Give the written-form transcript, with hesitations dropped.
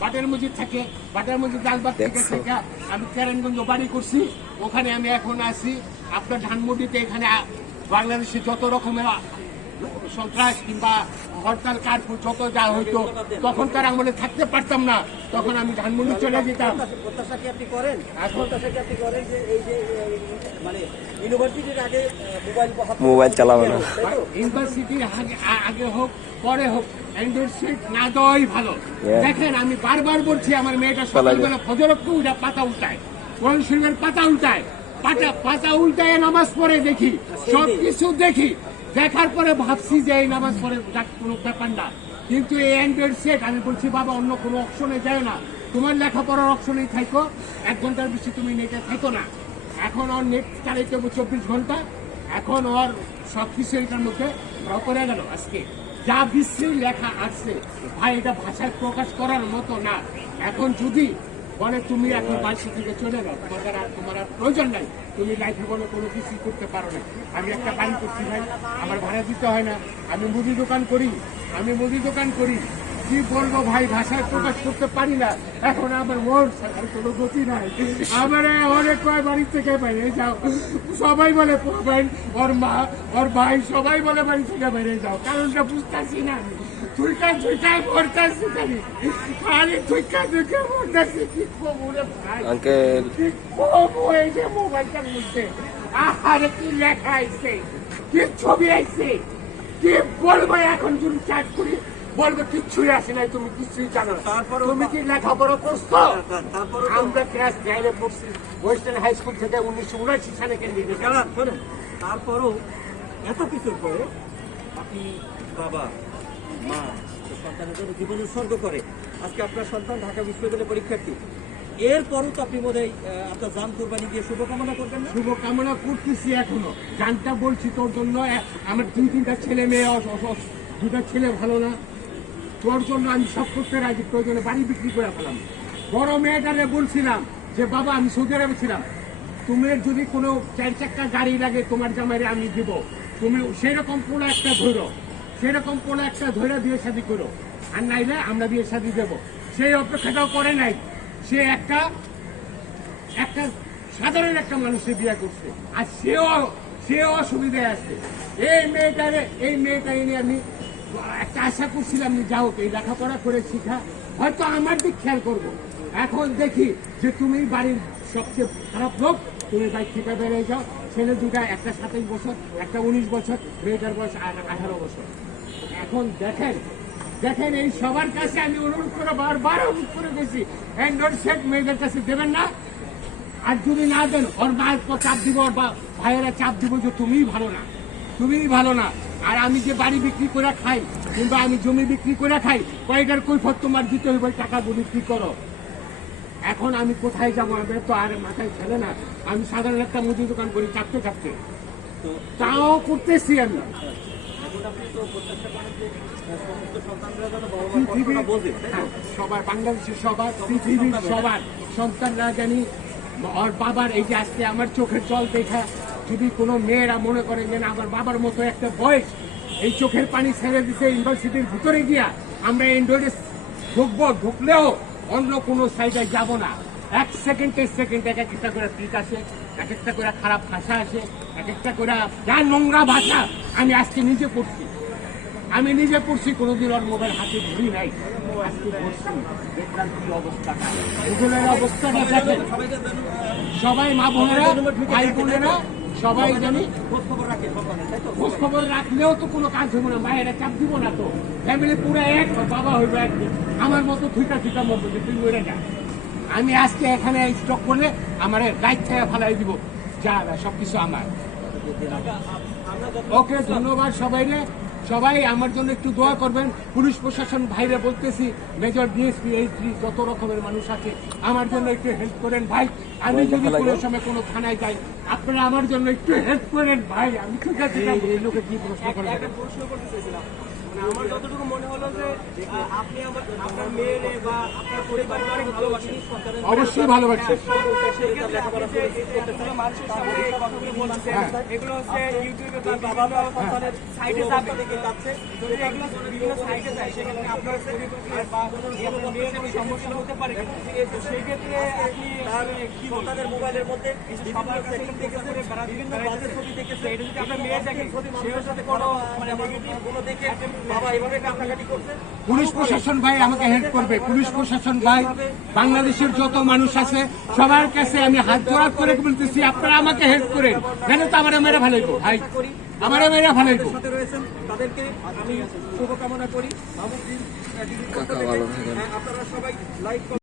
Butter মসজিদ থাকে, butter মসজিদ লালবাগ থেকে আমি কেরানগঞ্জ বাড়ি করছি, ওখানে আমি এখন আছি আপনার ধানমন্ডিতে। এখানে বাংলাদেশে যত রকমের সন্ত্রাস কিংবা হরতাল কার্ফু যত যা হইতো তখনকার আমলে থাকতে পারতাম না, তখন আমি ধানমন্ডি চলে যেতাম। প্রত্যাশা কি আপনি করেন? প্রত্যাশা কি আপনি করেন যে এই যে মানে ইউনিভার্সিটির আগে মোবাইল চালাবে না, ইউনিভার্সিটির আগে হোক পরে হোক অ্যান্ড্রয়েড সেট না দেওয়াই ভালো। দেখেন আমি বারবার বলছি, আমার মেয়েটা সকালবেলা ফজরক্ত উঠা পাতা উল্টায়, কোরআন শরীফের পাতা উল্টায়, পাতা উল্টায় নামাজ পড়ে দেখি, সবকিছু দেখি, দেখার পরে ভাবছি যে এই নামাজ পড়ে কোনো ব্যাপার না। কিন্তু এই অ্যান্ড্রয়েড সেট আমি বলছি বাবা অন্য কোনো অপশনে যায় না, তোমার লেখাপড়ার অপশনেই থাকো, 1 ঘন্টার বেশি তুমি নেটে থাকো না। এখন ওর নেট চালাইতে 24 ঘন্টা, এখন ওর সব কিছু এটার মধ্যে করে গেল। আজকে যা বিশ্রী লেখা আসছে ভাই, এটা ভাষায় প্রকাশ করার মতো না। এখন যদি বলে তুমি এখন বাড়ি থেকে চলে যাও, তোমার আর প্রয়োজন নাই, তুমি লাইফে বলে কোনো কিছু করতে পারো না। আমি একটা বাড়ি করছি ভাই, আমার ভাড়া দিতে হয় না, আমি মুদি দোকান করি, কি বলবো ভাই, ভাষায় প্রকাশ করতে পারি না। এখন আমার মন আর কোনো গতি নাই, আমার অনেক কয় বাড়ি থেকে বাইরে যাও, সবাই বলে ওর মা ওর ভাই সবাই বলে বাড়ি থেকে বাইরে যাও, কারণটা বুঝতেছি না। মোবাইলটার মধ্যে আহারে কি লেখা আইছে, কি ছবি আইছে, কি বলবো এখন যদি চার্জ করি বলবো কিচ্ছুই আসে নাই, তুমি কিচ্ছুই জানো না। তুমি কি লেখাপড়া করছো? আমরা ক্লাস 9-এ পড়ছি ওয়েস্টার্ন হাই স্কুল থেকে 1979 সালে কেন্দ্রে। তারপরও এত কিছুর পরে আপনি বাবা মা সন্তানের জন্য জীবন উৎসর্গ করে, আজকে আপনার সন্তান ঢাকা বিশ্ববিদ্যালয়ের পরীক্ষার্থী, এরপরও তো আপনি বোধহয় আপনার জান কোরবানি দিয়ে শুভকামনা করবেন না? শুভকামনা করতেছি এখনো, জানটা বলছি তোর জন্য, আমার 2-3টা ছেলে মেয়ে, 2টা ছেলে ভালো না, তোর জন্য আমি সব করতে রাজি, প্রয়োজনে বাড়ি বিক্রি করে ফেলাম। বড় মেয়েটারে বলছিলাম যে বাবা আমি সৌদি আরবে ছিলাম, তুমি যদি কোনো 4 চাক্কা গাড়ি লাগে তোমার জামাইরে আমি দিব, তুমি সেরকম পোলা একটা ধরে বিয়ে শাদী করো, আর নাইলে আমরা বিয়ে শাদী দেবো। সেই অপেক্ষাটাও করে নাই, সে একটা সাধারণ একটা মানুষের বিয়ে করছে, আর সেও অসুবিধায় আছে। এই মেয়েটা এনে আমি একটা আশা করছিলাম যে যাও এই লেখাপড়া করে শিখা, হয়তো আমার দিক খেয়াল করবো। এখন দেখি যে তুমি বাড়ির সবচেয়ে খারাপ লোক, তুমি বাইক থেকে বেরিয়ে যাও। ছেলে দুটা, একটা 27 বছর, একটা 19 বছর, মেয়েটার বয়স 18 বছর। এখন দেখেন এই সবার কাছে আমি অনুরোধ করে বারবার অনুরোধ করে গেছি, অ্যান্ড্রয়েড সেট মেয়েদের কাছে দেবেন না। আর যদি না দেন ওর মায়ের চাপ দিব, ওর ভাইয়েরা চাপ দিব যে তুমিই ভালো না। আর আমি যে বাড়ি বিক্রি করে খাই কিংবা আমি জমি বিক্রি করে খাই, কয়টার কৈফত তোমার দিতে হইব, টাকাগুলি কি করো। এখন আমি কোথায় যাবো, আমাদের তো আর মাথায় ছেলে না। আমি সাধারণ একটা মুদি দোকান করি, চাপতে তাও করতেছি আমি। সবার বাংলাদেশের পৃথিবীর সবার সন্তানরা জানি ওর বাবার এই যে আসছে আমার চোখের জল দেখা, যদি কোনো মেয়েরা মনে করে যে আমার বাবার মতো একটা বয়স, এই চোখের পানি ছেড়ে দিতে ইউনিভার্সিটির ভিতরে গিয়া আমরা এন্ড্রয়েডে ঢুকলেও অন্য কোনো সাইডে যাব না। 1 সেকেন্ডে এক একটা করে ট্রিক আসে, এক একটা করে খারাপ ভাষা আসে, এক একটা করে যা নোংরা ভাষা। আমি আজকে নিজে পড়ছি, কোনোদিন ওর মোবাইল হাতে ধরি নাই, আজকে পড়ছি, দেখলাম কি অবস্থাটা, গুগলের অবস্থাটা দেখেন। সবাই মা বোনেরা, ভাই বোনেরা সবাই জানি খোঁজ খবর রাখলেও তো কোনো কাজ হইব না, মায়েরা চাপ দিব না তো, ফ্যামিলি পুরো এক, বাবা হইব একদিন আমার মতো থুইটা মতো যে তুই মরে যা। আমি আজকে এখানে স্টক করলে আমার লাইট ছায়া ফালাই দিব, যা সবকিছু আমার। ওকে, ধন্যবাদ সবাই আমার জন্য একটু দোয়া করবেন। পুলিশ প্রশাসন ভাইরা বলতেছি, মেজর ডিএসপি, এইচডি, যত রকমের মানুষ আছে, আমার জন্য একটু হেল্প করেন ভাই। আমি যদি কোনো সময় কোনো থানায় যাই, আপনারা আমার জন্য একটু হেল্প করেন ভাই। আমি ঠিক আছে, এই লোকে কি প্রশ্ন করবেন? মানে আমার যতটুকু মনে হলো যে আপনি আপনার মেয়েরে বা আপনার পরিবারকে অনেক ভালোবাসেন। অবশ্যই ভালোবাসি। সেক্ষেত্রে আপনি যে এতগুলো মানুষের সামনে এই কথাগুলো বলছেন, এগুলো হচ্ছে ইউটিউবে বা বিভিন্ন সাইটে যাবে, যদি এগুলো বিভিন্ন সাইটে যায় সেক্ষেত্রে আপনার পরিবারের বা আপনার মেয়ের কোনো সমস্যা হতে পারে। তো সেক্ষেত্রে আপনি কি সন্তানের মোবাইলের মধ্যে সবার কাছে বিভিন্ন বাজে ছবি দেখেছে, এটা যদি আপনার মেয়ে দেখে সেও সাথে কোনো মানে নেগেটিভ কোনো দেখে বাবা এভাবে কান্নাকাটি করছে। পুলিশ প্রশাসন ভাই আমাকে হেল্প করবে। পুলিশ প্রশাসন ভাই, বাংলাদেশের যত মানুষ আছে সবার কাছে আমি হাত জোড়া করে বলতেছি, আপনারা আমাকে হেল্প করেন। কেন তো আমার মেয়েরা ভালোইব ভাই, আমার মেয়েরা ভালোইব। সাথে রয়েছেন তাদেরকে আমি শুভকামনা করি। আপনারা সবাই লাইক